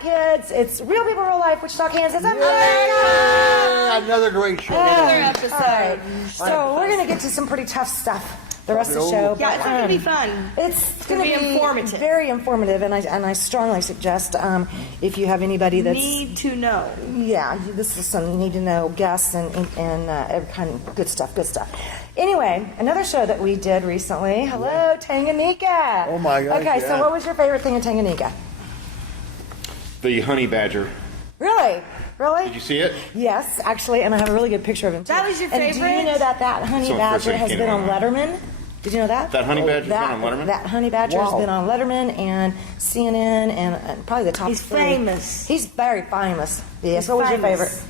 grandkids. It's Real People, Real Life, Wichita, Kansas. Another great show. Another episode. All right. So we're going to get to some pretty tough stuff the rest of the show. Yeah, it's going to be fun. It's going to be informative. Very informative, and I strongly suggest if you have anybody that's... Need to know. Yeah, this is some need-to-know guests and every kind of good stuff. Anyway, another show that we did recently. Hello, Tanganyika. Oh, my gosh, Okay, so what was your favorite thing in Tanganyika? The honey badger. Really? Did you see it? Yes, actually, and I have a really good picture of him, too. That was your And favorite? do you know that honey So, badger first has thing been came on to Letterman? Did you know that? That honey badger's been on Letterman? That honey badger has been on Letterman and CNN and probably the top He's three. famous. He's very famous. Yes. What was your famous. favorite?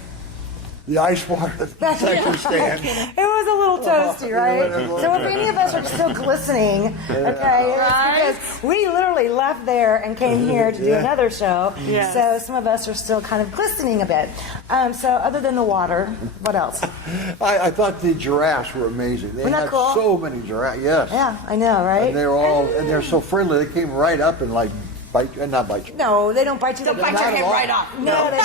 The ice water concession stand. It was a little toasty, right? So if any of us are still glistening, okay, it's because we literally left there and came here to do another show. Yes. So some of us are still kind of glistening a bit. So other than the water, what else? I thought the giraffes were amazing. They Wasn't that had cool? so many giraffes. Yes. Yeah, I know, right? And they're so friendly. They came right up and like not bite you. No, they don't bite you. They'll bite your head right off. No, they don't.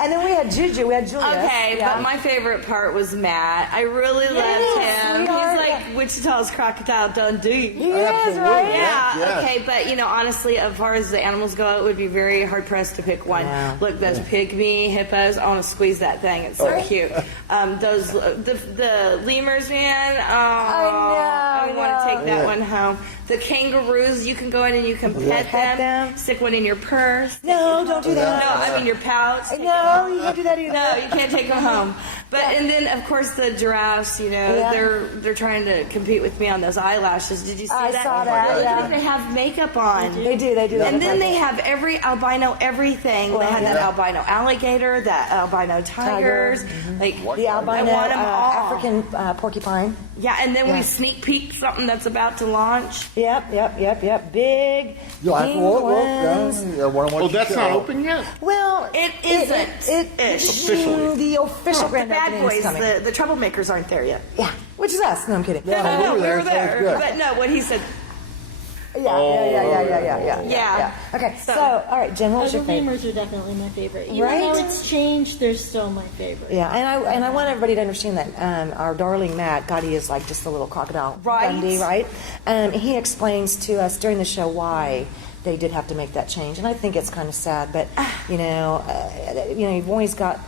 And then we had Juju. We had Julia. Okay, Yeah. but my favorite part was Matt. I really loved him. sweetheart. He's like Wichita's Crocodile Dundee. He is, Absolutely. right? Yeah, Yes. okay, but honestly, as far as the animals go, it would be very hard pressed to pick one. Yeah. Look, those pygmy hippos, I want to squeeze that thing. It's so cute. The lemurs, man. Oh, I want to take that one home. The kangaroos, you can go in and you can pet them. Stick one in your purse. No, don't do that. No, I mean your pouch. No, you can't do that either. No, you can't take them home. But and then of course the giraffes, they're trying to compete with me on those eyelashes. Did you see I that? saw that, Look yeah. like they have makeup on. They do. And then they have every albino everything. They had that yeah. albino alligator, that albino tigers, like the albino I want 'em all. African porcupine. Yeah, and then Yeah. we sneak peek something that's about to launch. Yep. Big You'll have to penguins. Oh, that's not open yet? Well, it isn't. Officially. The official The grand bad opening is boys, coming. the troublemakers aren't there yet. Yeah, which is us. No, I'm kidding. Yeah. No, we were we there, were so it's there. good. But no, what he said. Yeah. Okay, so all right, Jen, what was The your favorite? lemurs are definitely my favorite. Even Right? though it's changed, they're still my favorite. Yeah, and I want everybody to understand that our darling Matt, God, he is like just a little crocodile Right. Dundee, right? He explains to us during the show why they did have to make that change, and I think it's kind of sad. But you've always got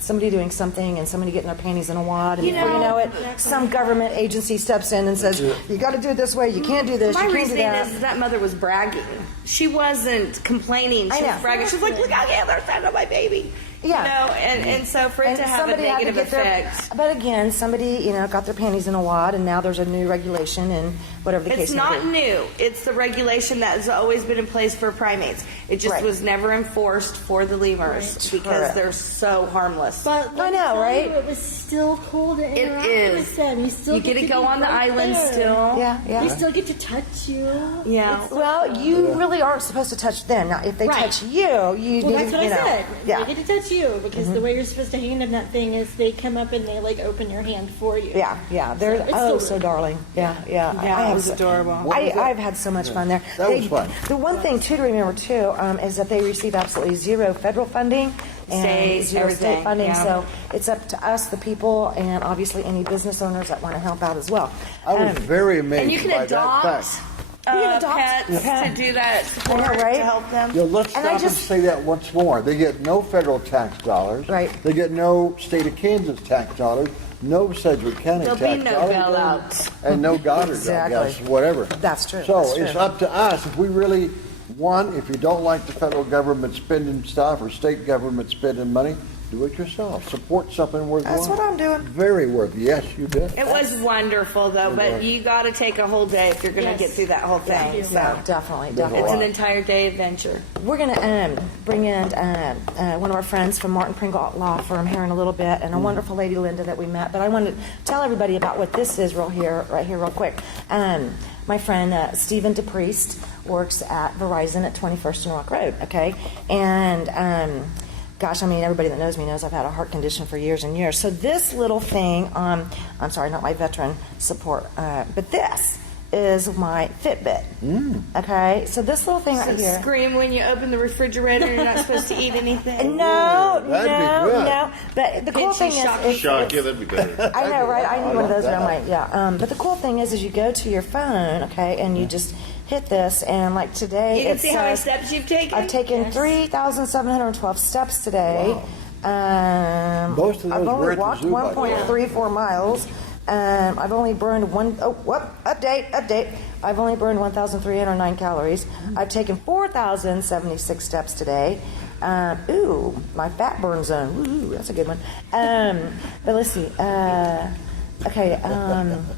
somebody doing something and somebody getting their panties in a wad, and before you know it, some government agency steps in and says, "You got to do it this way. You can't do this. My you can't do reasoning that." is that mother was bragging. She wasn't complaining. I She know. was bragging. She was like, "Look how the other side of my baby." Yeah. And so for it And to have a somebody had to negative get their- effect. But again, somebody got their panties in a wad, and now there's a new regulation, and whatever the case It's may not be. new. It's the regulation that has always been in place for primates. It just Right. was never enforced for the lemurs because Correct. they're so harmless. But I know, right? It was still cool to interact is. with them. You still You get get to to go be on the right island there. still. Yeah. They still get to touch you. Yeah. It's so Well, cool. you really aren't supposed to touch them. Now, if they Right. touch you, Well, need that's what you I know. said. Yeah. They get to touch you because the way you're supposed to hand them that thing is they come up and they like open your hand for you. Yeah. They're it's so still darling. Yeah. Yeah, I it have was adorable. I've had so much fun there. That was fun. The one thing too to remember too is that they receive absolutely zero federal funding and State, zero everything, state funding. yeah. So it's up to us, the people, and obviously any business owners that want to help out as well. I was very amazed And you can by adopt that fact. You can adopt pets to do that support, I know, right? to help them. Let's And stop I and just- say that once more. They get no federal tax dollars. Right. They get no state of Kansas tax dollars, no Sedgwick County There'll tax be no dollars. bailouts. And no Goddard, Exactly. I guess, whatever. That's true, So that's it's true. up to us. If we really want, if you don't like the federal government spending stuff or state government spending money, do it yourself. Support something worth That's what I'm doing. Very worth. Yes, you did. It was wonderful though, but you got to take a whole day if you're going to Yes. get through that whole thing. you. So Yeah, definitely. it's an entire day adventure. We're going to bring in one of our friends from Martin Pringle Law Firm here in a little bit, and a wonderful lady, Linda, that we met. But I want to tell everybody about what this is right here, real quick. My friend Stephen DePriest works at Verizon at 21st and Rock Road, okay? And gosh, I mean, everybody that knows me knows I've had a heart condition for years and years. So this little thing, I'm sorry, not my veteran support, but this is my Fitbit. Okay, so this little thing right here. Scream when you open the refrigerator and you're not supposed to eat anything. No, that'd be good. no. But the cool she thing shock is, Shock, yeah, that'd be better. I know, right? I need one of those that. around my, yeah. But the cool thing is you go to your phone, okay, and you just hit this, and like today, You can it see how many says steps you've taken? I've taken 3,712 steps today. Most of I've those only were at the walked zoo, by the way. 1.34 miles. I've only burned update. I've only burned 1,309 calories. I've taken 4,076 steps today. Ooh, my fat burn zone. Ooh, that's a good one. But let's see. Okay,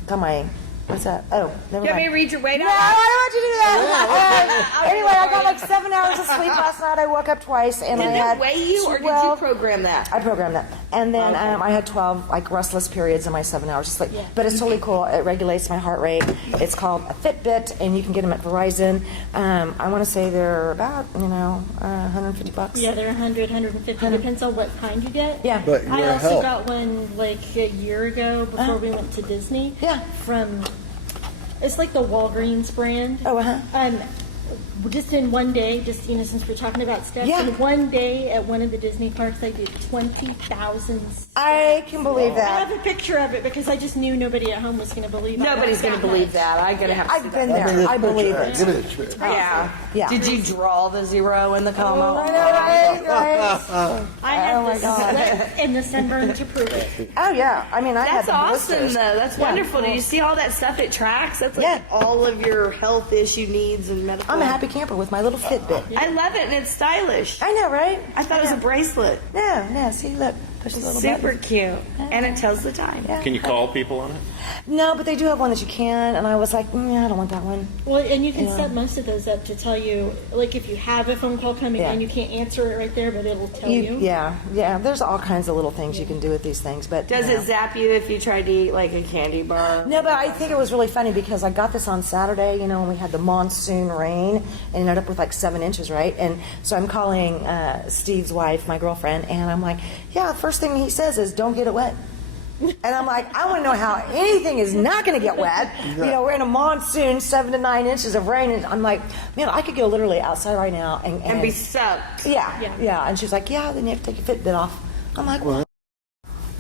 got my, what's that? Oh, never You want me mind. to read your weight No, out? I don't want you to do that. Anyway, I got like 7 hours of sleep last night. I woke up twice, and Did I it had weigh you, or did you 12 program that? I programmed that. And then I had 12 like restless periods in my 7 hours of sleep. But it's totally cool. It regulates my heart rate. It's called a Fitbit, and you can get them at Verizon. I want to say they're about, $150. Yeah, they're 100, 150. Depends on what kind you get. Yeah. But I your also health. got one like a year ago before we went to Disney. Yeah. From, it's like the Walgreens brand. Oh, uh-huh. Just in one day, since we're talking about steps, Yeah. in one day at one of the Disney parks, I did 20,000 steps. I can believe I that. have a picture of it because I just knew nobody at home was going to believe it. Nobody's going to believe that. I'm going to have to see I've that. been there. I believe it. Give it a try. Yeah. Yeah. Did you draw the zero in the I comma? know, right? I have Oh, my the God. sweat and the sunburn to prove it. Oh, yeah. I mean, I had That's the awesome, blisters. though. That's Yeah. wonderful. Do you see all that stuff it tracks? That's like Yeah. all of your health issue needs and medical. I'm a happy camper with my little Fitbit. I love it, and it's stylish. I know, right? I thought it was a bracelet. No. See, look. Push the little Super button. cute. And it tells the time. Yeah. Can you call people on it? No, but they do have one that you can, and I was like, I don't want that one. Well, and you can set most of those up to tell you, like if you have a phone call coming Yeah. in, you can't answer it right there, but it'll tell you. Yeah. There's all kinds of little things you can do with these things, but Does it zap you if you try to eat like a candy bar? No, but I think it was really funny because I got this on Saturday, when we had the monsoon rain and ended up with like 7 inches, right? And so I'm calling Steve's wife, my girlfriend, and I'm like, yeah, the first thing he says is, don't get it wet. And I'm like, I want to know how anything is not going to get wet. We're in a monsoon, 7 to 9 inches of rain, and I'm like, man, I could go literally outside right now And be soaked. yeah. And she's like, yeah, then you have to take your Fitbit off. I'm like, well,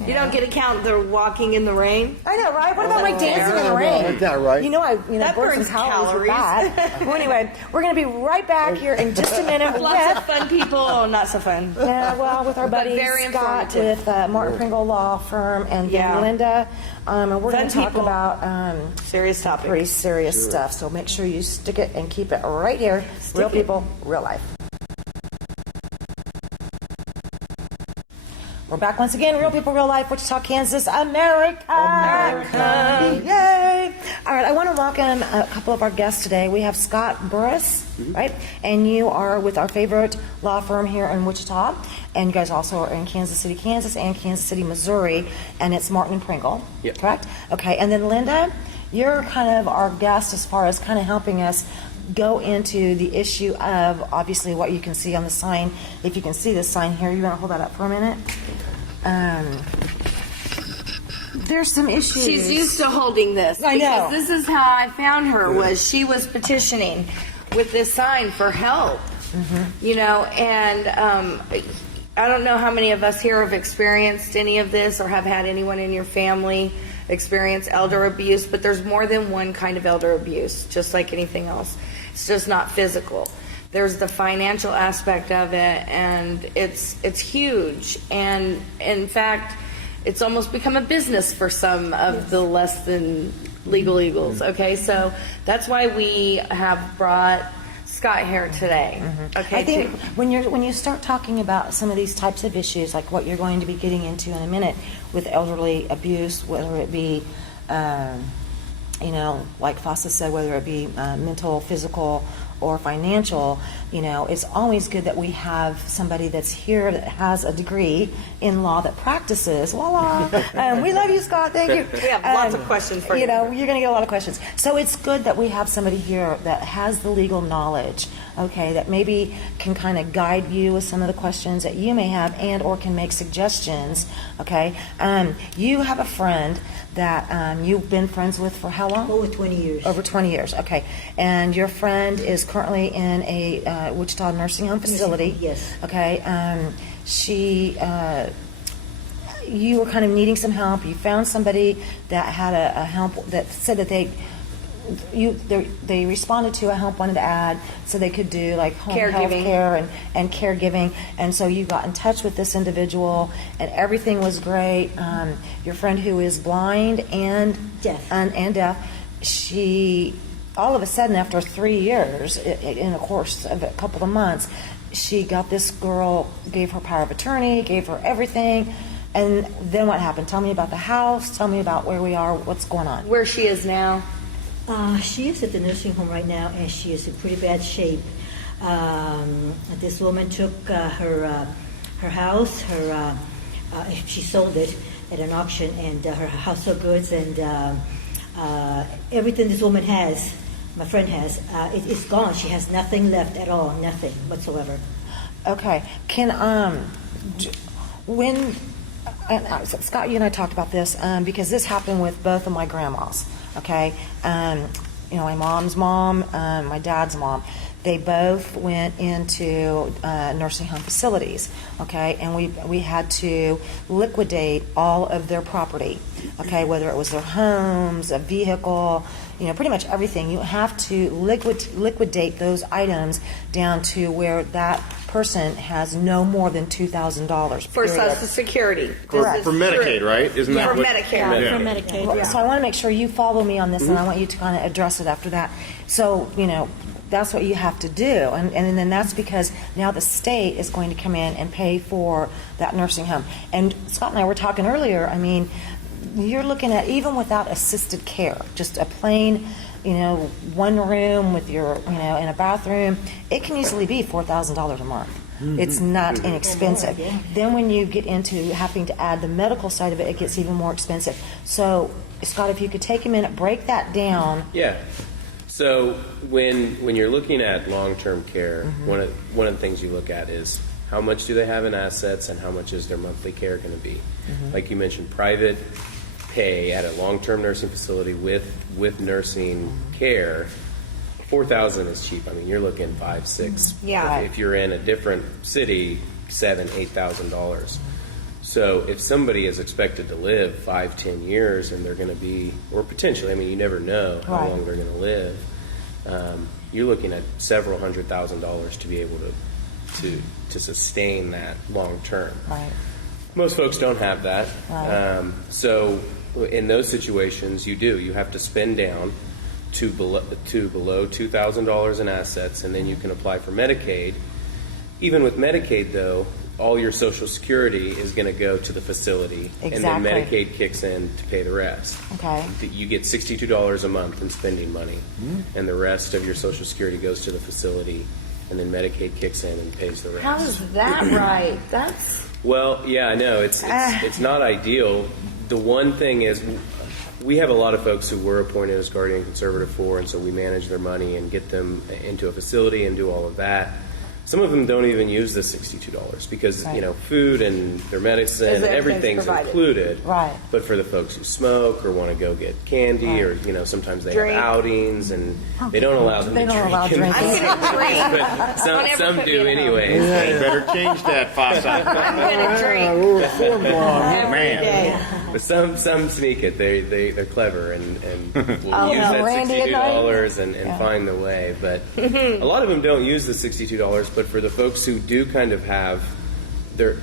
You don't get to count the walking in the rain? I know, right? What about my dancing in the rain? Isn't that right? That burned burns some calories with calories. that. Well, anyway, we're going to be right back here in just a minute Lots of with, fun people. Oh, not so fun. with our buddy very Scott informative. with Martin Pringle Law Firm and then Yeah. Linda. And we're going Fun to talk people. about Serious topic. pretty serious stuff. So make sure you stick it and keep it right here. Real people, real life. We're back once again, Real People, Real Life, Wichita, Kansas, America. Yay! All right, I want to welcome a couple of our guests today. We have Scott Burris, right? And you are with our favorite law firm here in Wichita. And you guys also are in Kansas City, Kansas, and Kansas City, Missouri. And it's Martin and Pringle, Yep. correct? Okay, and then Linda, you're kind of our guest as far as kind of helping us go into the issue of obviously what you can see on the sign. If you can see this sign here, you want to hold that up for a minute? There's some issues. She's used to holding this. I know. Because this is how I found her, was she was petitioning with this sign for help. And I don't know how many of us here have experienced any of this or have had anyone in your family experience elder abuse, but there's more than one kind of elder abuse, just like anything else. It's just not physical. There's the financial aspect of it, and it's huge. And in fact, it's almost become a business for some of the less than legal eagles. Okay, so that's why we have brought Scott here today. Okay, I think when you start talking about some of these types of issues, like what you're going to be getting into in a minute with elderly abuse, whether it be, like Fossa said, whether it be mental, physical, or financial, it's always good that we have somebody that's here that has a degree in law that practices. Voila! We love you, Scott. Thank you. We have lots of questions for you. You're going to get a lot of questions. So it's good that we have somebody here that has the legal knowledge, okay, that maybe can kind of guide you with some of the questions that you may have and or can make suggestions, okay? You have a friend that you've been friends with for how long? Over 20 years. Over 20 years, okay. And your friend is currently in a Wichita nursing home facility. Yes. Okay. You were kind of needing some help. You found somebody that had a help that said that they responded to a help wanted to add so they could do like home health Caregiving. care and caregiving, and so you got in touch with this individual and everything was great. Your friend who is blind and Deaf. and deaf, she all of a sudden after 3 years in a course of a couple of months, she got this girl, gave her power of attorney, gave her everything. And then what happened? Tell me about the house, tell me about where we are, what's going on. Where she is now. She is at the nursing home right now, and she is in pretty bad shape. This woman took her house. She sold it at an auction, and her household goods and everything this woman has, my friend has, it's gone. She has nothing left at all, nothing whatsoever. Okay. Can Scott, you and I talked about this because this happened with both of my grandmas. Okay, my mom's mom, my dad's mom, they both went into nursing home facilities. Okay, and we had to liquidate all of their property. Okay, whether it was their homes, a vehicle, pretty much everything. You have to liquidate those items down to where that person has no more than $2,000 For Social Security. Correct. For Medicaid, right? Isn't that For what? Medicare. For Medicaid, yeah. So I want to make sure you follow me on this, and I want you to kind of address it after that. So, that's what you have to do. And then that's because now the state is going to come in and pay for that nursing home. And Scott and I were talking earlier, you're looking at, even without assisted care, just a plain, one room with your, in a bathroom, it can easily be $4,000 a month. It's not inexpensive. Yeah. Then when you get into having to add the medical side of it, it gets even more expensive. So, Scott, if you could take a minute, break that down. Yeah. So when you're looking at long-term care, one of the things you look at is how much do they have in assets and how much is their monthly care going to be. Like you mentioned, private pay at a long-term nursing facility with nursing care, $4,000 is cheap. You're looking $5,000, $6,000. Yeah. Right. If you're in a different city, $7,000, $8,000. So if somebody is expected to live 5-10 years and they're going to be, or potentially, you never know how Right. long they're going to live, you're looking at several $100,000 to be able to sustain that long term. Right. Most folks don't have that. Right. So in those situations, you have to spend down to below $2,000 in assets, and then you can apply for Medicaid. Even with Medicaid, though, all your Social Security is going to go to the facility, and then Exactly. Medicaid kicks in to pay the rest. Okay. You get $62 a month in spending money, and the rest of your Social Security goes to the facility, and then Medicaid kicks in and pays the rest. How is that right? That's Well, yeah, I know it's not ideal. The one thing is, we have a lot of folks who were appointed as guardian conservative for, and so we manage their money and get them into a facility and do all of that. Some of them don't even use the $62 because Right. Food and their medicine, Because everything's everything's provided. included. Right. But for the folks who smoke or want to go get candy, or sometimes they Drink. have outings and they don't allow them They to don't drink. allow in the drinking. I'm going to drink. but Don't ever some put me do at home. anyways. You better change that, Fossa. I'm going to drink Reform law. every man. day. But some sneak it. They're clever and will Oh, use yeah. that Randy at night. $62 and find the way. But a lot of them don't use the $62. But for the folks who do kind of have they're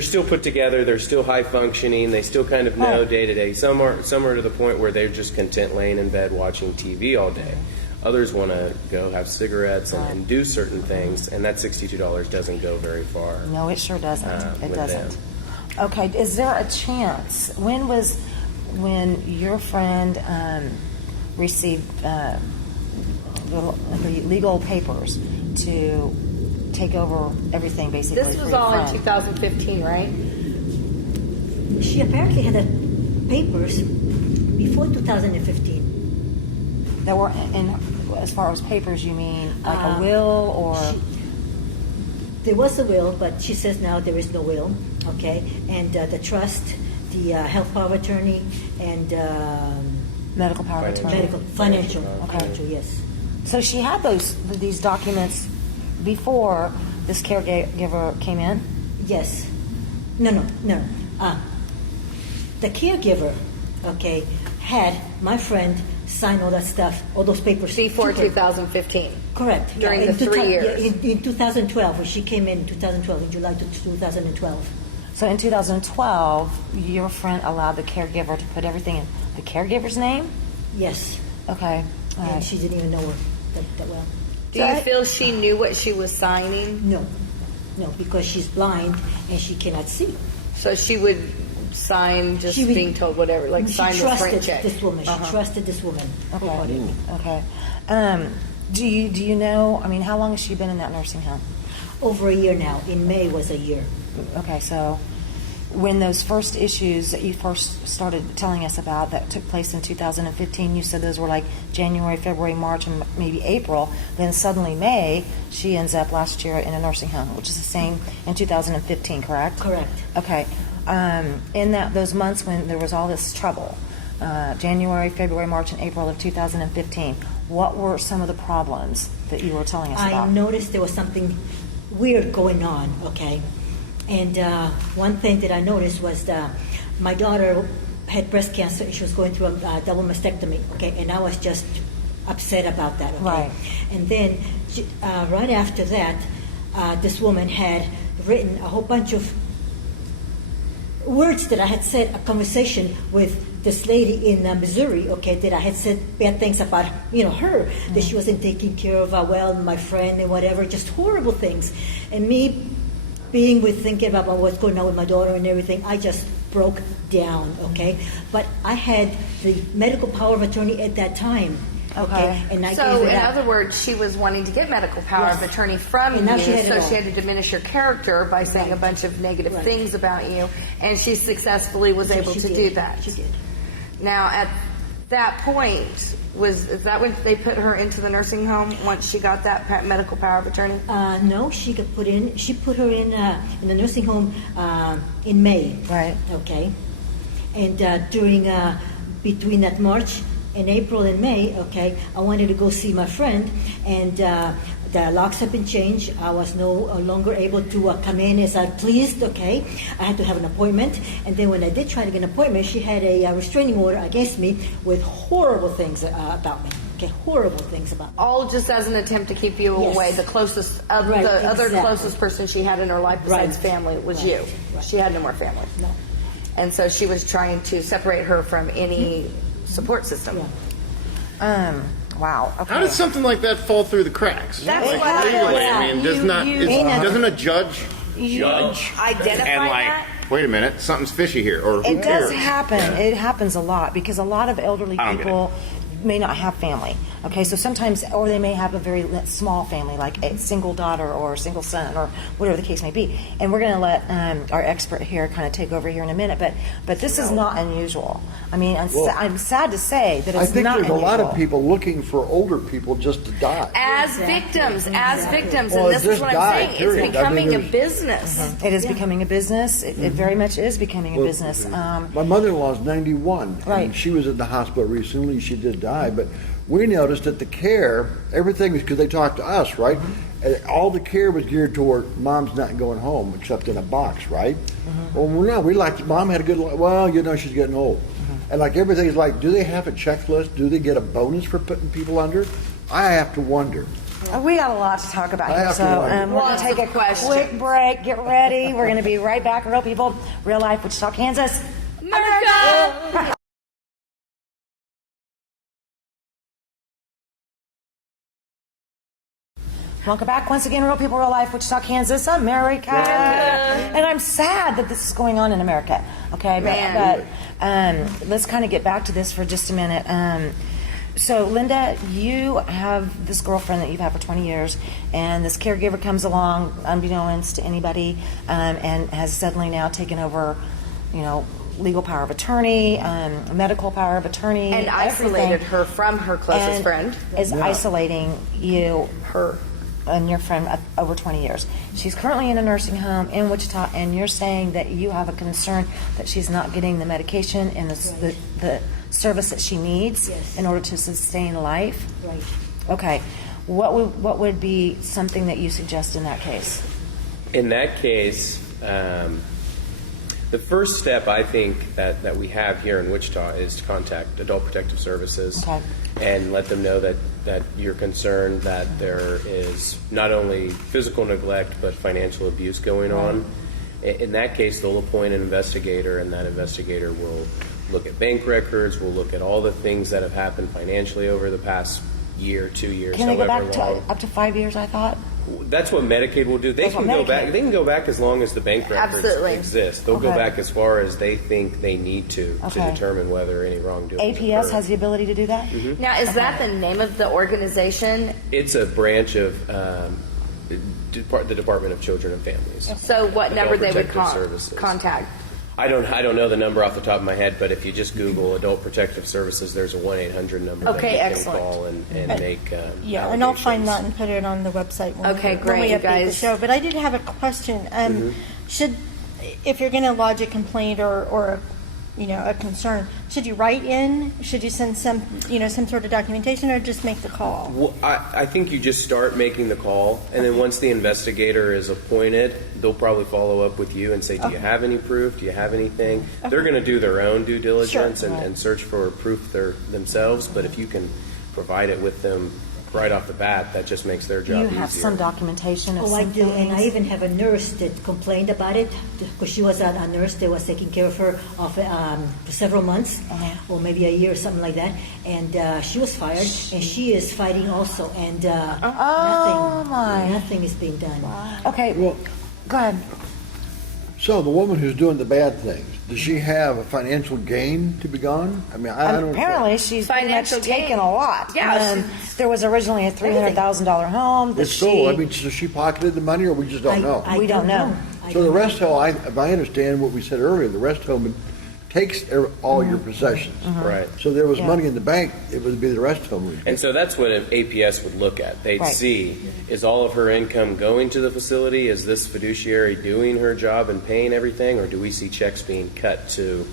still put together. They're still high functioning. They still kind of know Right. day to day. Some are to the point where they're just content laying in bed watching TV all day. Others want to go have cigarettes and do certain things, and that $62 doesn't go very far. No, it sure doesn't. It with doesn't. them. Okay, is there a chance? When your friend received the legal papers to take over everything, basically. This for was your all in friend. 2015, right? She apparently had the papers before 2015. That were in, as far as papers, you mean like a will or? There was a will, but she says now there is no will, okay? And the trust, the health power of attorney, and Medical power of attorney. financial, Okay. yes. So she had these documents before this caregiver came in? Yes. No. The caregiver, okay, had my friend sign all that stuff, all those papers. Before to her. 2015. Correct. During in the 3 years. In 2012, when she came in 2012, in July to 2012. So in 2012, your friend allowed the caregiver to put everything in the caregiver's name? Yes. Okay. All And right. she didn't even know her that well. Do you feel she knew what she was signing? No, because she's blind and she cannot see. So she would sign just She would- being told whatever, like she sign this trusted rent check. this woman. She Uh-huh. trusted this woman wholeheartedly. Okay. Do you know, I mean, how long has she been in that nursing home? Over a year now. In May was a year. Okay, so when those first issues that you first started telling us about that took place in 2015, you said those were like January, February, March, and maybe April. Then suddenly May, she ends up last year in a nursing home, which is the same in 2015, correct? Correct. Okay. In those months when there was all this trouble, January, February, March, and April of 2015, what were some of the problems that you were telling us I about? noticed there was something weird going on, okay? And one thing that I noticed was my daughter had breast cancer and she was going through a double mastectomy, okay? And I was just upset about that, okay? Right. And then right after that, this woman had written a whole bunch of words that I had said, a conversation with this lady in Missouri, okay, that I had said bad things about, her, that she wasn't taking care of, my friend and whatever, just horrible things. And me being thinking about what's going on with my daughter and everything, I just broke down, okay? But I had the medical power of attorney at that time, okay? And I So, gave it in up. other words, she was wanting to get medical power Yes. of attorney from And now you, she had it so all. she had to diminish your character by saying a bunch of negative Right. things about you, and she successfully was able She to did. do that. She did. Now, at that point, is that when they put her into the nursing home once she got that medical power of attorney? No, she got put in. She put her in the nursing home in May. Right. Okay. And during between that March and April and May, okay, I wanted to go see my friend, and the locks have been changed. I was no longer able to come in as I pleased, okay. I had to have an appointment, and then when I did try to get an appointment, she had a restraining order against me with horrible things about me. Okay, horrible things about me. All just as an attempt to keep you Yes. away. The closest, Right, the other exactly. closest person she had in her life besides Right. family was Right. you. Right. She had no more family. No. And so she was trying to separate her from any support system. Yeah. Wow. Okay. How does something like that fall through the cracks? That's Like, what legally, yeah. I mean, doesn't a judge Identify and like, that? wait a minute, something's fishy here, or who It does cares? happen. It happens a lot because a lot of elderly I don't get people may not have family. Okay, so sometimes, or they may have a very small family, like a single daughter or a single son, or whatever the case may be. And we're going to let our expert here kind of take over here in a minute. But this is not unusual. I mean, I'm sad to say that I it's think not there's a lot of unusual. people looking for older people just to die. As victims, Well, and this is just what die, I'm saying. period. It's I mean, becoming a there's- business. It is becoming a business. It very much is becoming a business. My mother-in-law is 91, Right. and she was in the hospital recently. She did die, but we noticed that the care, everything was because they talked to us, right? And all the care was geared toward mom's not going home except in a box, right? Well, no, we liked mom had a good life. Well, she's getting old, and like everything's like, do they have a checklist? Do they get a bonus for putting people under? I have to wonder. We got a lot to talk about I here, have to so wonder. we're going Lots to take of a questions. quick break. Get ready. We're going to be right back. Real people, real life, Wichita, Kansas. America! Welcome back once again, Real People, Real Life, Wichita, Kansas, America. And I'm sad that this is going on in America. Okay, Man. but let's kind of get back to this for just a minute. So, Linda, you have this girlfriend that you've had for 20 years, and this caregiver comes along, unbeknownst to anybody, and has suddenly now taken over, legal power of attorney, medical power of attorney, And isolated her from her closest and friend. is isolating you, her, and your friend over 20 years. She's currently in a nursing home in Wichita, and you're saying that you have a concern that she's not getting the medication and the service that she needs Yes. in order to sustain life. Right. Okay, what would be something that you suggest in that case? In that case, the first step I think that we have here in Wichita is to contact Adult Protective Services Okay. and let them know that you're concerned that there is not only physical neglect but financial abuse going on. In that case, they'll appoint an investigator, and that investigator will look at bank records, will look at all the things that have happened financially over the past year, 2 years, Can they go however back long. up to 5 years, I thought? That's what Medicaid will do. They That's can what go Medicaid- back. They can go back as long as the bank records Absolutely. exist. They'll go Okay. back as far as they think they need to Okay. determine whether any wrongdoing. APS has the ability to do that? Now, is that the name of the organization? It's a branch of the Department of Children and Families. So what Adult number they would Protective Services. contact? I don't know the number off the top of my head, but if you just Google Adult Protective Services, there's a 1-800 number that Okay, you can excellent. call and make. Yeah, and I'll find allegations. that and put it on the website when Okay, when great, we you update the guys. show. But I did have a question. Should, if you're going to lodge a complaint or a concern, should you write in? Should you send some sort of documentation, or just make the call? Well, I think you just start making the call, and then once the investigator is appointed, they'll probably follow up with you and say, do you have any proof? Do you have anything? They're going to do their own due diligence Sure. and search for proof themselves, but if you can provide it with them right off the bat, that just makes their job You easier. have some documentation of Oh, I some do, and I things? even have a nurse that complained about it, because she was a nurse that was taking care of her for several months, or maybe a year or something like that, and she was fired, and she is fighting also, and nothing is being done. Okay, Well, go ahead. so the woman who's doing the bad things, does she have a financial gain to be gone? I mean, I don't. Apparently, she's pretty much Financial gain. taken a lot. Yeah, There was originally a $300,000 home that It's sold. I mean, so she pocketed the money, or we just don't know? We don't know. So the rest home, if I understand what we said earlier, the rest home takes all your possessions. Right. So there was Yeah. money in the bank, it would be the rest home. And so that's what an APS would look at. They'd Right. see, is all of her income going to the facility? Is this fiduciary doing her job and paying everything? Or do we see checks being cut to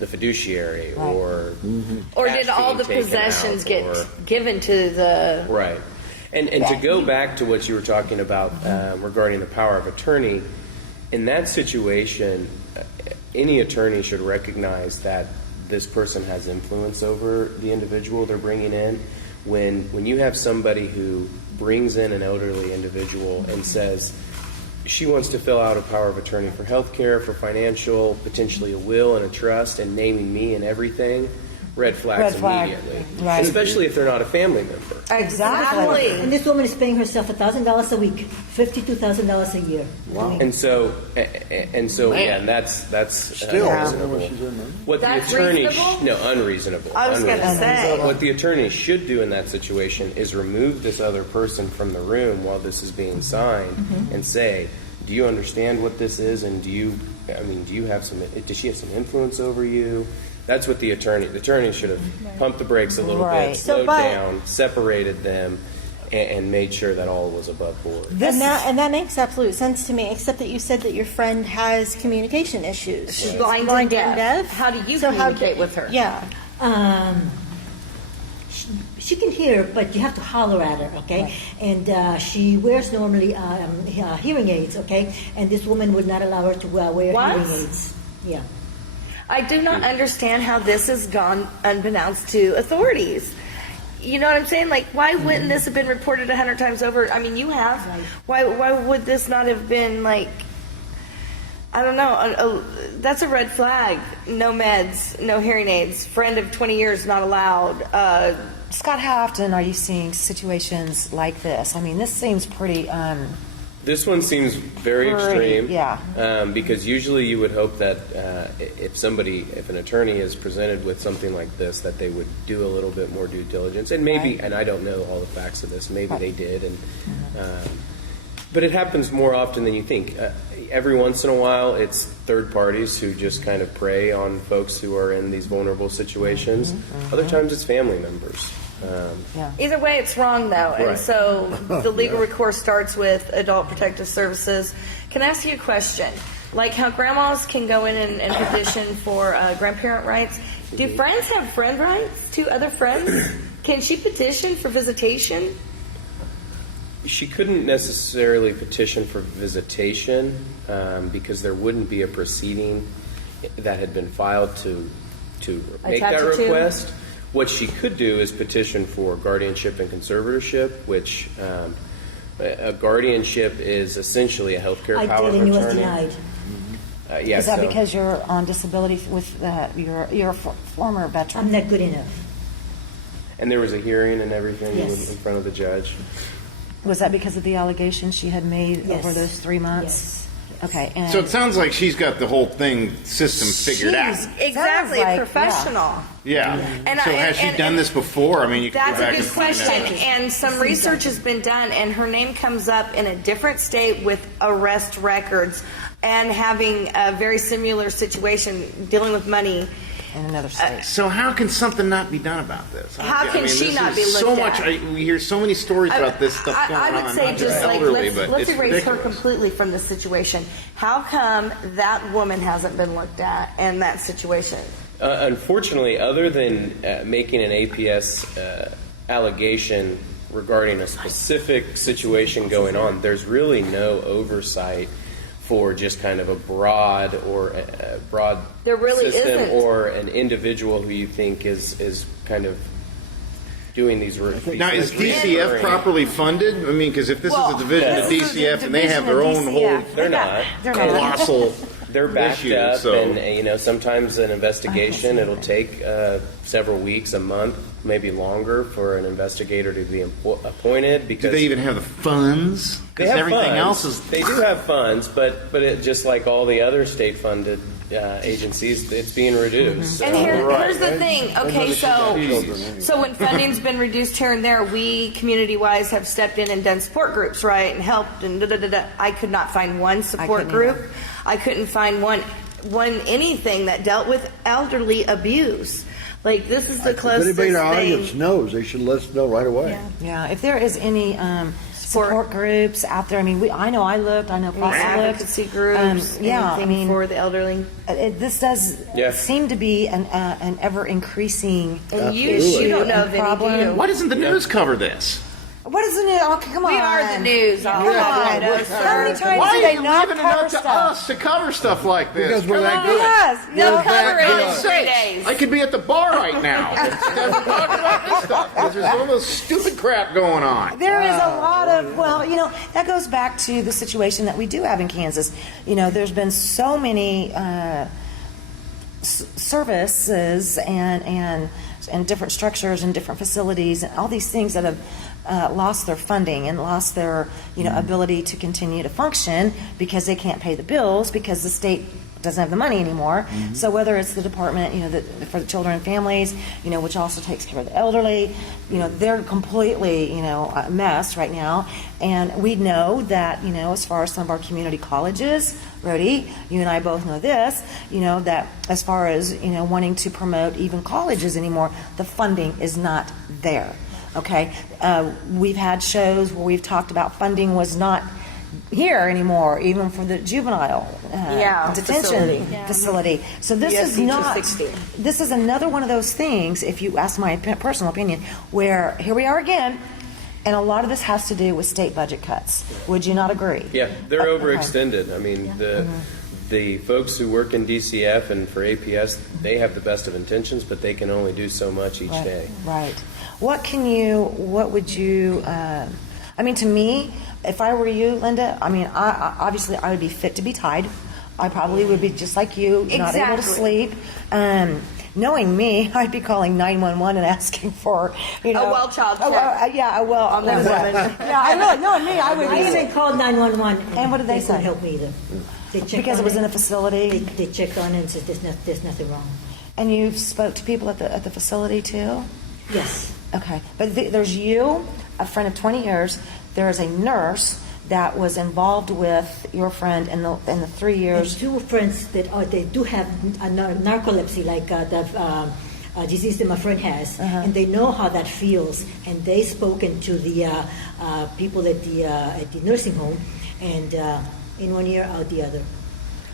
the fiduciary Right. or Or cash did all being the taken possessions out, get or- given to the? Right. And to go back to what you were talking about regarding the power of attorney, in that situation, any attorney should recognize that this person has influence over the individual they're bringing in. When you have somebody who brings in an elderly individual and says she wants to fill out a power of attorney for health care, for financial, potentially a will and a trust, and naming me and everything, red flags Red flag. immediately. Right. Especially if they're not a family member. Exactly. And this woman is paying herself $1,000 a week, $52,000 a year. Wow. And so, yeah, that's Still, unreasonable. she's in there. What That's the attorney, reasonable? no, unreasonable. I was gonna Unreasonable. say. What the attorney should do in that situation is remove this other person from the room while this is being signed and say, do you understand what this is, and do you have does she have some influence over you? That's what the attorney should have pumped the brakes a little Right. bit, So, slowed but- down, separated them, and made sure that all was above board. And that makes absolute sense to me, except that you said that your friend has communication issues. She's blind and deaf. How do you communicate with her? Yeah. She can hear, but you have to holler at her, okay? And she wears normally hearing aids, okay? And this woman would not allow her to wear What? hearing aids. Yeah. I do not understand how this has gone unbeknownst to authorities. You know what I'm saying? Like, why wouldn't this have been reported 100 times over? I mean, you have. Right. Why would this not have been like? I don't know. That's a red flag. No meds, no hearing aids. Friend of 20 years not allowed. Scott, how often are you seeing situations like this? I mean, this seems pretty This one seems very Pretty, extreme. yeah. Because usually you would hope that if an attorney is presented with something like this, that they would do a little bit more due diligence. And maybe, and I don't know all the facts of this, maybe they did. And but it happens more often than you think. Every once in a while, it's third parties who just kind of prey on folks who are in these vulnerable situations. Other times it's family members. Either way, it's wrong, though. And Right. so the legal recourse starts with Adult Protective Services. Can I ask you a question? Like how grandmas can go in and petition for grandparent rights, do friends have friend rights to other friends? Can she petition for visitation? She couldn't necessarily petition for visitation because there wouldn't be a proceeding that had been filed to make Attach that it to? request. What she could do is petition for guardianship and conservatorship, which a guardianship is essentially a healthcare I power did, of and you was attorney. denied. Yeah, Is that so- because you're on disability with you're a former veteran? I'm not good enough. And there was a hearing and everything Yes. in front of the judge. Was that because of the allegations she had made Yes. over those 3 months? Okay. And So it sounds like she's got the whole system figured out. She's- Exactly, Sounds like, professional. Yeah. And So I- has she and- done and this before? I mean, you could go That's a back good and find question. out. And some research has been done, and her name comes up in a different state with arrest records and having a very similar situation dealing with money. in another state. So how can something not be done about this? How can she this not is be so looked much, at? we hear so many stories about this stuff going on. I would say not just like elderly, but let's it's erase her ridiculous. completely from the situation. How come that woman hasn't been looked at in that situation? Unfortunately, other than making an APS allegation regarding a specific situation going on, there's really no oversight for just kind of a broad There really system isn't. or an individual who you think is kind of doing these. Now, is DCF properly funded? I mean, because if this is a division of This is a DCF and they have their division own of whole DCF. They're not. They're not. colossal They're backed issue, up, so- and sometimes an investigation it'll take several weeks, a month, maybe longer for an investigator to be appointed. Do Because they even have the funds? they Because have everything funds. else is. They do have funds, but it, just like all the other state-funded agencies, it's being reduced. And So- here's the thing. Okay, so when funding's been reduced here and there, we community-wise have stepped in and done support groups, right, and helped. And I could not find one support couldn't group. either. I couldn't find one anything that dealt with elderly abuse. Like this is the If closest anybody in our audience thing. knows, they should let us know right away. Yeah, if there is any support groups out there, I mean, I know I looked, I know Foster looked. Advocacy groups, Yeah, I anything mean, for the elderly. this does Yeah. seem to be an ever increasing And you Absolutely. don't know of any, problem. do you? Why doesn't the news cover this? What is the news? Oh, come on. We are the news. Come Oh, on. no, How sir. many times Why do are they you not leaving it cover up to stuff? us to cover stuff like this? Because we're that Come on. good. Yes, They'll We're that cover it in good. 3 days. I could be at the bar right now. Instead of talking about this stuff, because there's all this stupid crap going on. There is a lot of, that goes back to the situation that we do have in Kansas. There's been so many services and different structures and different facilities and all these things that have lost their funding and lost their ability to continue to function because they can't pay the bills because the state doesn't have the money anymore. So whether it's the department, for the children and families, which also takes care of the elderly, they're completely, a mess right now. And we know that, as far as some of our community colleges, Rhodey, you and I both know this, that as far as, wanting to promote even colleges anymore, the funding is not there. Okay? We've had shows where we've talked about funding was not here anymore, even for the juvenile detention facility. So this is BSC not. 260. This is another one of those things. If you ask my personal opinion, where here we are again, and a lot of this has to do with state budget cuts. Would you not agree? Yeah, they're Okay. overextended. I mean, the folks who work in DCF and for APS, they have the best of intentions, but they can only do so much each day. Right. What would you, to me, if I were you, Linda, I obviously I would be fit to be tied. I probably would be just like you, not able to Exactly. sleep. knowing me, I'd be calling 911 and asking for, A well child check. Yeah, a well. On that woman. Yeah, I know. Knowing me, I would. I even called 911. And what did they say? couldn't help me either. They checked Because it on was in a facility. They checked on it and said there's nothing wrong. And you spoke to people at the facility too? Yes. Okay, but there's you, a friend of 20 years. There is a nurse that was involved with your friend in the 3 years. There's two friends that they do have narcolepsy, like the disease that my friend has, and they know how that feels. And they spoken to the people at the nursing home, and in one ear, out the other.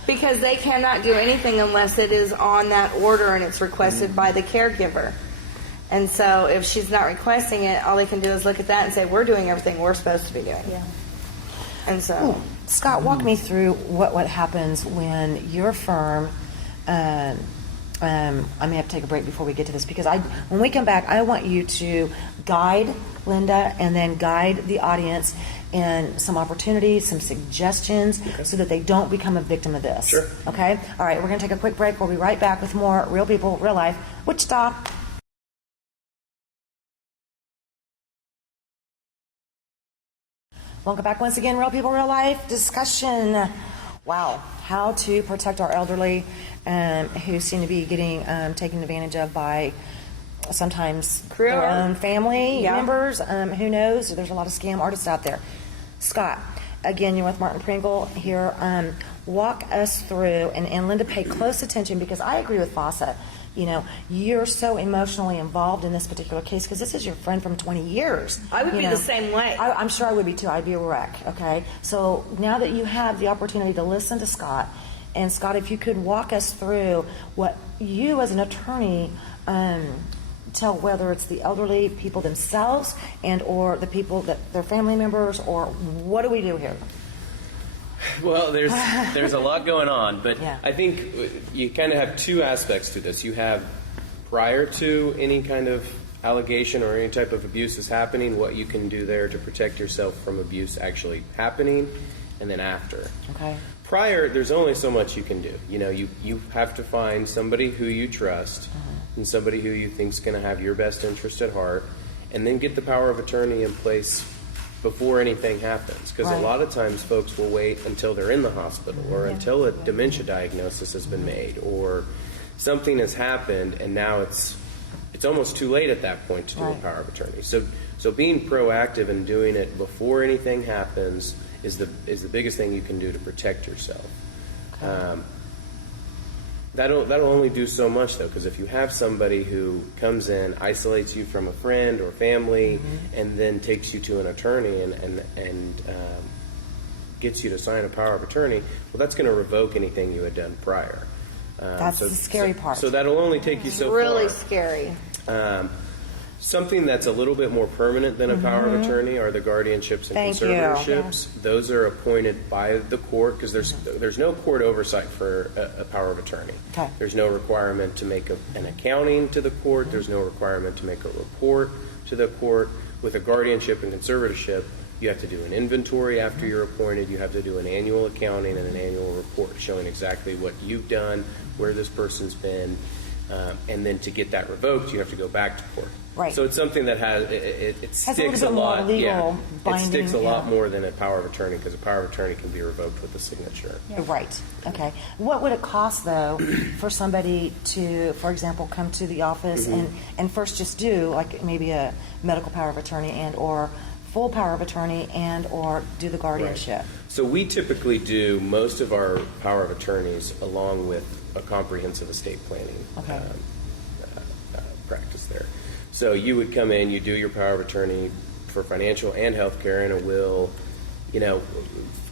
Because they cannot do anything unless it is on that order and it's requested by the caregiver. And so if she's not requesting it, all they can do is look at that and say, we're doing everything we're supposed to be doing. Yeah. And so... Scott, walk me through what happens when your firm. I may have to take a break before we get to this because when we come back, I want you to guide Linda and then guide the audience in some opportunities, some suggestions, so that they don't become a victim of this. Sure. Okay? All right, we're going to take a quick break. We'll be right back with more Real People, Real Life, Wichita. Welcome back once again, Real People, Real Life discussion. Wow, how to protect our elderly who seem to be getting taken advantage of by sometimes their own family members. Who knows? There's a lot of scam artists out there. Scott, again, you're with Martin Pringle here. Walk us through, and Linda, pay close attention because I agree with Vasa. You know, you're so emotionally involved in this particular case because this is your friend from 20 years. I would be the same way. I'm sure I would be too. I'd be a wreck, okay? So now that you have the opportunity to listen to Scott, and Scott, if you could walk us through what you as an attorney tell, whether it's the elderly people themselves and or the people that their family members, or what do we do here? Well, there's a lot going on, but Yeah. I think you kind of have two aspects to this. You have prior to any kind of allegation or any type of abuse is happening, what you can do there to protect yourself from abuse actually happening, and then after. Okay. Prior, there's only so much you can do. You know, you have to find somebody who you trust and somebody who you think is going to have your best interest at heart, and then get the power of attorney in place before anything happens. Because Right. a lot of times folks will wait until they're in the hospital or until a dementia diagnosis has been made or something has happened, and now it's almost too late at that point to do a Right. power of attorney. So being proactive and doing it before anything happens is the biggest thing you can do to protect yourself. That'll only do so much, though, because if you have somebody who comes in, isolates you from a friend or family, and then takes you to an attorney and gets you to sign a power of attorney, well, that's going to revoke anything you had done prior. That's the scary part. So that'll only take you so really far. scary. Something that's a little bit more permanent than a power of attorney are the guardianships and Thank you. conservatorships. Those are appointed by the court because there's no court oversight for a power of attorney. Okay. There's no requirement to make an accounting to the court. There's no requirement to make a report to the court. With a guardianship and conservatorship, you have to do an inventory after you're appointed. You have to do an annual accounting and an annual report showing exactly what you've done, where this person's been, and then to get that revoked, you have to go back to court. Right. So it's something that it little sticks bit a more lot. legal Yeah, binding, it sticks a lot yeah. more than a power of attorney because a power of attorney can be revoked with a signature. Right. Okay. What would it cost, though, for somebody to, for example, come to the office and first just do like maybe a medical power of attorney and or full power of attorney and or do the guardianship? So we typically do most of our power of attorneys along with a comprehensive estate planning Okay. Practice there. So you would come in, you do your power of attorney for financial and healthcare and a will. You know,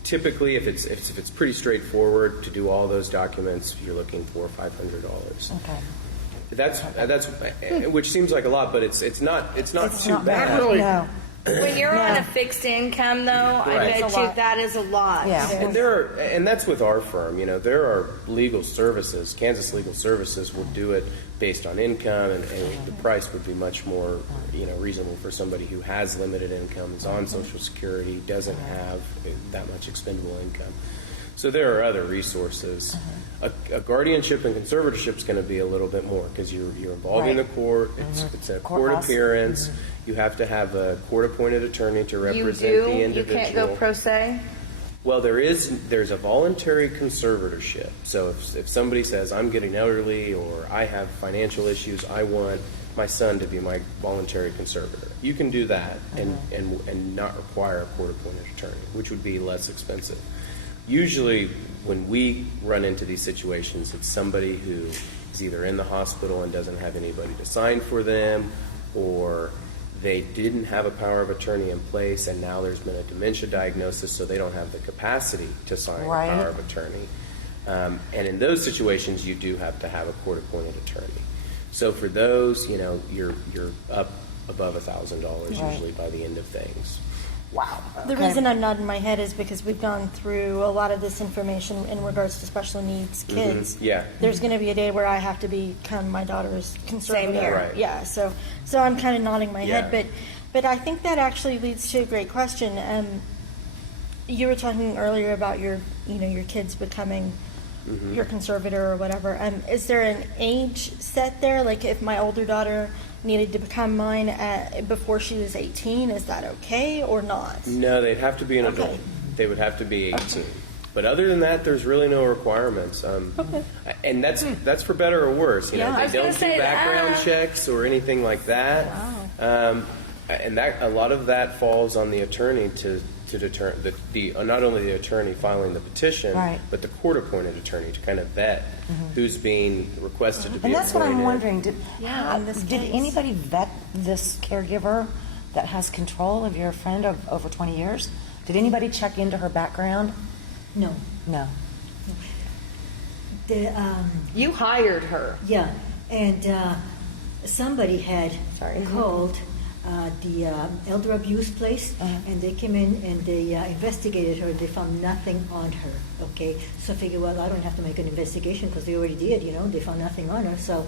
typically if it's pretty straightforward to do all those documents, you're looking for $500. Okay. That's which seems like a lot, but it's not too not bad. Not really. No. When you're on a fixed income, though, I Right. bet you that is a lot. Yeah. And that's with our firm. You know, there are legal services. Kansas Legal Services will do it based on income, and the price would be much more, reasonable for somebody who has limited income, is on Social Security, doesn't have that much expendable income. So there are other resources. A guardianship and conservatorship is going to be a little bit more because you're involving Right. the court. It's a court Courthouse. appearance. You have to have a court-appointed attorney to You represent do? the You individual. can't go pro se? Well, there's a voluntary conservatorship. So if somebody says, I'm getting elderly or I have financial issues, I want my son to be my voluntary conservator. You can do that and not require a court-appointed attorney, which would be less expensive. Usually when we run into these situations, it's somebody who is either in the hospital and doesn't have anybody to sign for them, or they didn't have a power of attorney in place and now there's been a dementia diagnosis, so they don't have the capacity to sign Right. a power of attorney. And in those situations, you do have to have a court-appointed attorney. So for those, you're up above $1,000 Right. usually by the end of things. Wow. The reason I'm nodding my head is because we've gone through a lot of this information in regards to special needs kids. Yeah. There's going to be a day where I have to become my daughter's conservator. here. Right. Yeah. So I'm kind of nodding my Yeah. head, but I think that actually leads to a great question. You were talking earlier about your kids becoming your conservator or whatever. Is there an age set there? Like if my older daughter needed to become mine before she was 18, is that okay or not? No, they'd have to be an Okay. adult. They would have to be 18. But other than that, there's really no requirements. And that's for better or worse. Yeah. I They was gonna don't do say background that. checks or anything like that. And that a lot of that falls on the attorney to determine not only the attorney filing the petition, Right. but the court-appointed attorney to kind of vet who's being requested to be And that's what I'm appointed. wondering. Did in this did case. anybody vet this caregiver that has control of your friend of over 20 years? Did anybody check into her background? No. No. You hired her. Yeah, and somebody had Sorry. called the elder abuse place, and they came in and they investigated her. They found nothing on her. Okay, so I figured, well, I don't have to make an investigation because they already did. They found nothing on her, so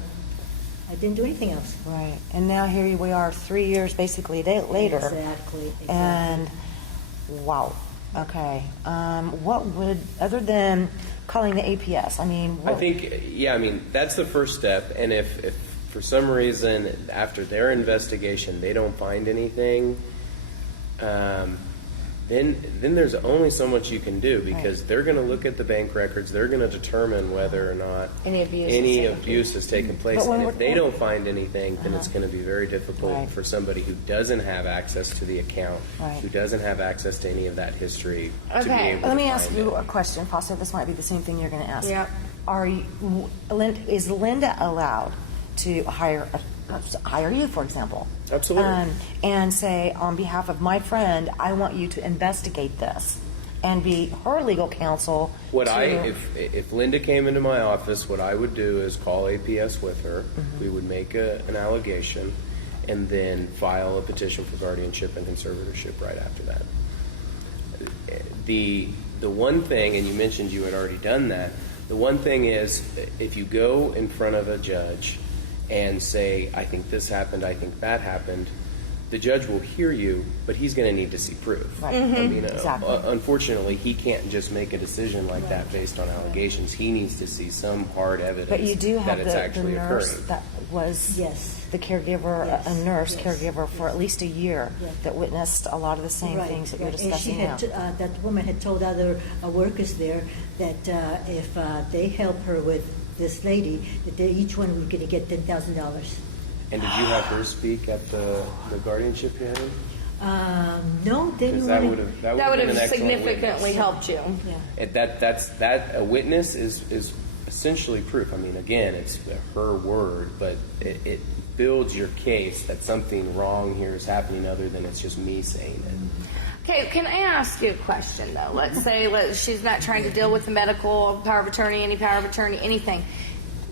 I didn't do anything else. Right. And now here we are 3 years basically later. Exactly. And wow. Okay. What would, other than calling the APS, I think, that's the first step. And if for some reason after their investigation they don't find anything, then there's only so much you can do because they're going to look at the bank records. They're going to determine whether or not Any abuse has taken place. But when And we're- if they don't find anything, then it's going to be very difficult Right. for somebody who doesn't have access to the account, Right. who doesn't have access to any of that history, to be Okay. able Let to me find ask you it. a question, Foster. This might be the same thing you're going to ask. Yep. Is Linda allowed to hire you, for example? Absolutely. And say, on behalf of my friend, I want you to investigate this and be her legal counsel. If Linda came into my office, what I would do is call APS with her. We would make an allegation and then file a petition for guardianship and conservatorship right after that. The one thing, and you mentioned you had already done that, the one thing is if you go in front of a judge and say, I think this happened, I think that happened, the judge will hear you, but he's going to need to see proof. Right. I mean, Exactly. unfortunately, he can't just make a decision like that based on allegations. He needs to see some hard evidence But you do have that it's the actually nurse occurring. that was Yes. the caregiver, Yes, a nurse yes. caregiver for at least a year Yeah. that witnessed a lot of the same Right, things that you're right. And she discussing now. had, that woman had told other workers there that if they help her with this lady, that each one was going to get $10,000. And did you have her speak at the guardianship hearing? No, they Because didn't that wanna- would have That would been have an excellent significantly witness. helped you. Yeah. A witness is essentially proof. I mean, again, it's her word, but it builds your case that something wrong here is happening other than it's just me saying it. Okay, can I ask you a question though? Let's say she's not trying to deal with the medical power of attorney, any power of attorney, anything.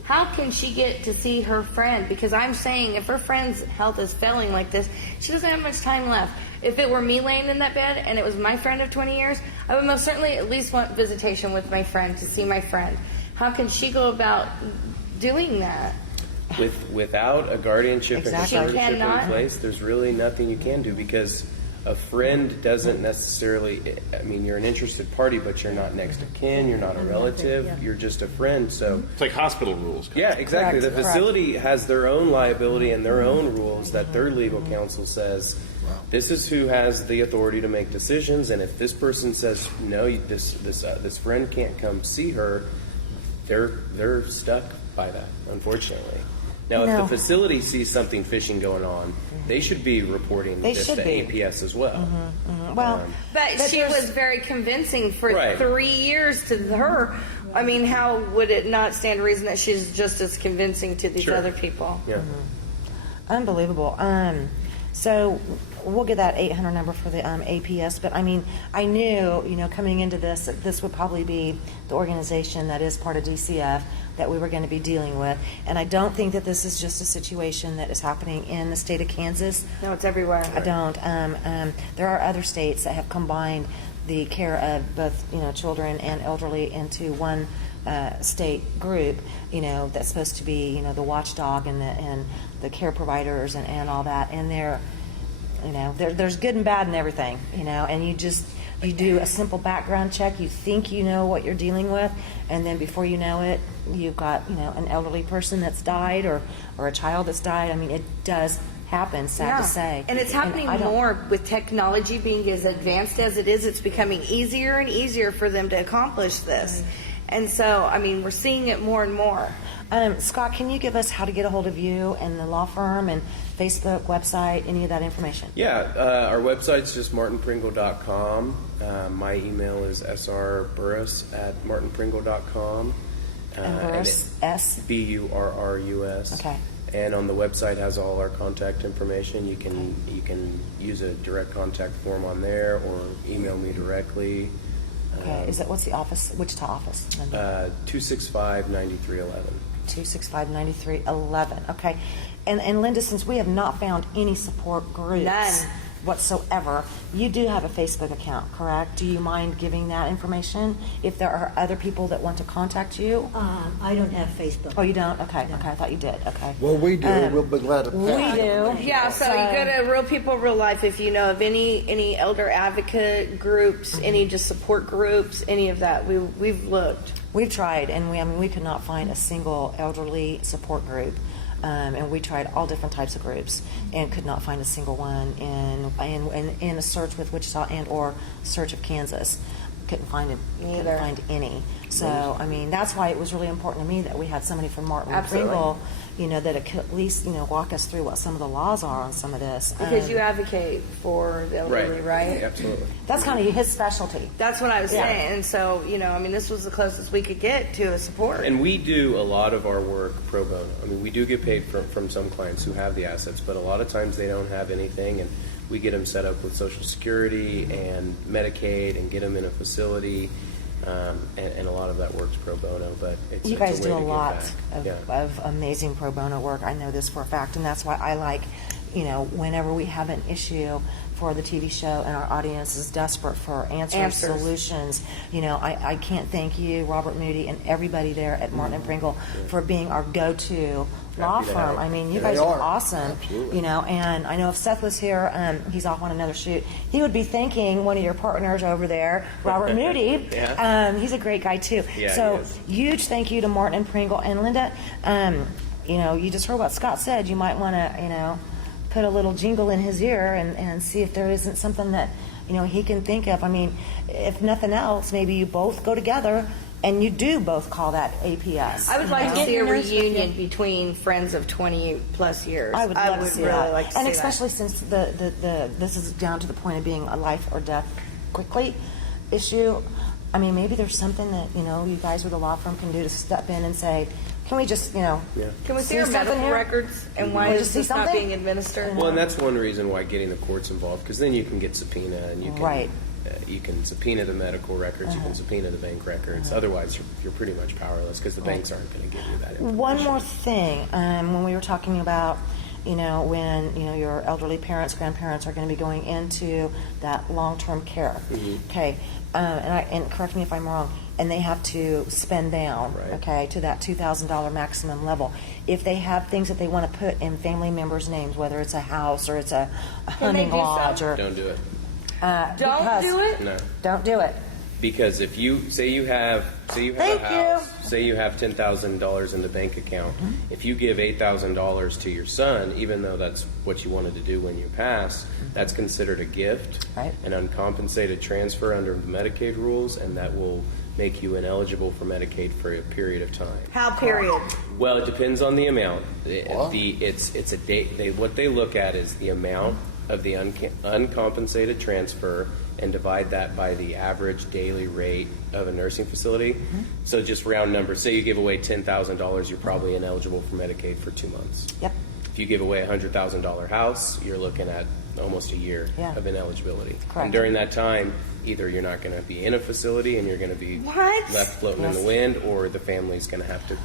How can she get to see her friend? Because I'm saying if her friend's health is failing like this, she doesn't have much time left. If it were me laying in that bed and it was my friend of 20 years, I would most certainly at least want visitation with my friend to see my friend. How can she go about doing that? Without a guardianship Exactly. and She conservatorship cannot? in place, there's really nothing you can do because A friend doesn't necessarily, I mean, you're an interested party, but you're not next of kin, you're not a relative, you're just a friend, so. It's like hospital rules. Yeah, exactly. Correct, The facility has their own liability and their own rules that their legal counsel says, this is who has the authority to make decisions, and if this person says, no, this friend can't come see her, they're stuck by that, unfortunately. Now, if No. the facility sees something fishy going on, they should be reporting They this should to be. APS as well. Well, But she there's- was very convincing for Right. 3 years to her. I mean, how would it not stand to reason that she's just as convincing to these Sure. other people? Yeah. Unbelievable. So we'll get that 800 number for the APS, but I mean, I knew, coming into this, that this would probably be the organization that is part of DCF that we were going to be dealing with. And I don't think that this is just a situation that is happening in the state of Kansas. No, it's everywhere. I don't. There are other states that have combined the care of both, children and elderly into one state group, that's supposed to be, the watchdog and the care providers and all that. And there's good and bad in everything, and you do a simple background check. You think you know what you're dealing with, and then before you know it, you've got, an elderly person that's died or a child that's died. I mean, it does happen, sad to say. And it's happening I don't- more with technology being as advanced as it is. It's becoming easier and easier for them to accomplish this. And so, I mean, we're seeing it more and more. Scott, can you give us how to get a hold of you and the law firm and Facebook, website, any of that information? Yeah, our website's just martinpringle.com. My email is srburrus@martinpringle.com. And Burrus, S? Burrus. Okay. And on the website has all our contact information. You can use a direct contact form on there or email me directly. Okay. What's the office, Wichita office? 265-9311. 265-9311. Okay. And Linda, since we have not found any support groups None. whatsoever, you do have a Facebook account, correct? Do you mind giving that information if there are other people that want to contact you? I don't have Facebook. Oh, you don't? Okay. Okay. I thought you did. Okay. Well, we do. We'll be glad to pass we it. do. Yeah, so you go to Real People, Real Life if you know of any elder advocate groups, any just support groups, any of that. We've looked. We've tried, and we could not find a single elderly support group. And we tried all different types of groups and could not find a single one in a search with Wichita and or search of Kansas. Couldn't find it. Couldn't find any. So I mean, that's why it was really important to me that we had somebody from Martin Absolutely. Pringle, that could at least walk us through what some of the laws are on some of this. Because you advocate for the elderly, right? Absolutely. That's kind of his specialty. That's what I was Yeah. saying. And so, I mean, this was the closest we could get to a support. And we do a lot of our work pro bono. I mean, we do get paid from some clients who have the assets, but a lot of times they don't have anything, and we get them set up with Social Security and Medicaid and get them in a facility, and a lot of that work's pro bono. But You it's guys a do way a to give lot back. of amazing pro bono work. I know this for a fact, and that's why I like, whenever we have an issue for the TV show and our audience is desperate for answers. Solutions. I can't thank you, Robert Moody, and everybody there at Martin and Pringle for being our go-to law Happy to firm. help. I mean, you They guys are are. awesome. Absolutely. And I know if Seth was here, he's off on another shoot, he would be thanking one of your partners over there, Robert Moody. Yeah. He's a great guy too. Yeah, So he is. huge thank you to Martin and Pringle. And Linda, you just heard what Scott said. You might want to, put a little jingle in his ear and see if there isn't something that, he can think of. I mean, if nothing else, maybe you both go together and you do both call that APS. I would like to Get see a your nurse with you. reunion between friends of 20 plus years. I would love to see really that. like to And see especially since this is down to the point of being a life or death quickly issue. I mean, maybe there's something that, you guys with the law firm can do to step in and say, can we just, that. Can we see our something medical here? records and why Can we is just see this not something? being administered? Well, and that's one reason why getting the courts involved, because then you can get subpoena and you can Right. You can subpoena the medical records, you can subpoena the bank records. Otherwise, you're pretty much powerless because the banks aren't going to give you that information. One more thing, when we were talking about, when your elderly parents, grandparents are going to be going into that long-term care. Okay, and correct me if I'm wrong. and they have to spend down, Right. okay, to that $2,000 maximum level. If they have things that they want to put in family members' names, whether it's a house or it's a Can they hunting do lodge so? or Don't do it. Don't do it? No. Don't do it. Because if you say you have Thank a house, say you have $10,000 in the bank account, if you give $8,000 to your son, even though that's what you wanted to do when you pass, that's considered a gift, Right. an uncompensated transfer under the Medicaid rules, and that will make you ineligible for Medicaid for a period of time. How period? Well, it depends on the amount. What? It's a date. What they look at is the amount of the uncompensated transfer and divide that by the average daily rate of a nursing facility. So just round numbers. Say you give away $10,000, you're probably ineligible for Medicaid for 2 months. Yep. If you give away a $100,000 house, you're looking at almost a year Yeah. of ineligibility. Correct. And during that time, either you're not going to be in a facility and you're going to be What? left floating in Yes. the wind, or the family's going to have to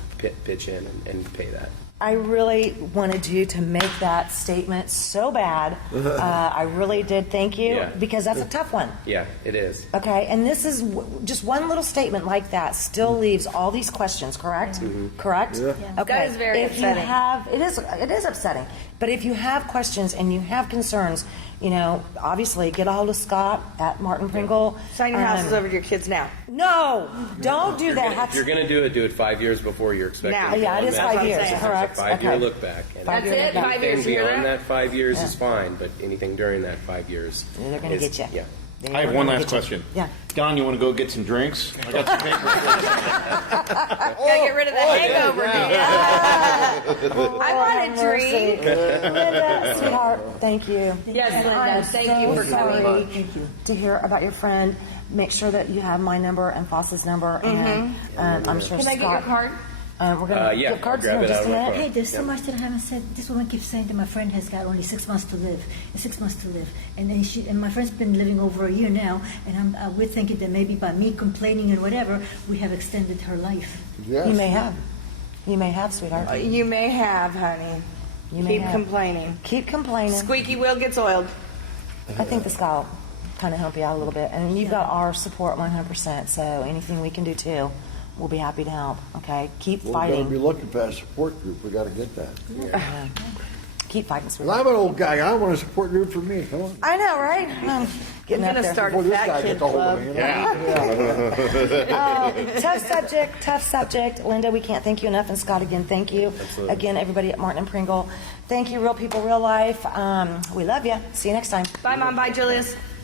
pitch in and pay that. I really wanted you to make that statement so bad. I really did. Thank you, Yeah. because that's a tough one. Yeah, it is. Okay, and this is just one little statement like that still leaves all these questions. Correct? Correct. Yeah. Okay. That is very if upsetting. You have, it is upsetting. But if you have questions and you have concerns, obviously get a hold of Scott at Martin Pringle. Sign your houses over to your kids now. No, don't do that. If you're going to do it 5 years before you're expected Now. to go Yeah, it on is that. 5 years, There's correct. a 5-year Okay. look back. And That's years it? back. 5 anything years, you hear beyond that? that 5 years is fine, but anything during that 5 years, They're going to get you. Yeah. I have one last question. Yeah. Don, you want to go get some drinks? I got some papers. Gotta get rid of the hangover, do ya? I want a drink. Linda, sweetheart, thank you. Yes, And Linda, I'm thank so you for sorry coming. to hear about your friend. Make sure that you have my number and Foss's number, and I'm sure Can I Scott. get your card? We're going to Yeah, give cards I'll in grab it just out a of my minute. car. Hey, there's so much that I haven't said. This woman keeps saying that my friend has got only 6 months to live. 6 months to live, and then my friend's been living over a year now, and we're thinking that maybe by me complaining and whatever, we have extended her life. Yes. You may have. You may have, sweetheart. You may have, honey. You may Keep have. complaining. Keep complaining. Squeaky wheel gets oiled. I think this guy will kind of help you out a little bit. And you've got our support 100%, so anything we can do too, we'll be happy to help. Okay? Keep We're going to be fighting. looking for a support group. We got to get that. Keep fighting, 'Cause sweetheart. I'm an old guy. I want a support group for me. Come on. I know, right? Getting I'm up gonna there. start Before a this fat guy kid gets a hold club. of me. Tough subject. Linda, we can't thank you enough. And Scott, again, thank you. Absolutely. Again, everybody at Martin and Pringle. Thank you, real people, real life. We love you. See you next time. Bye, Mom. Bye, Julius.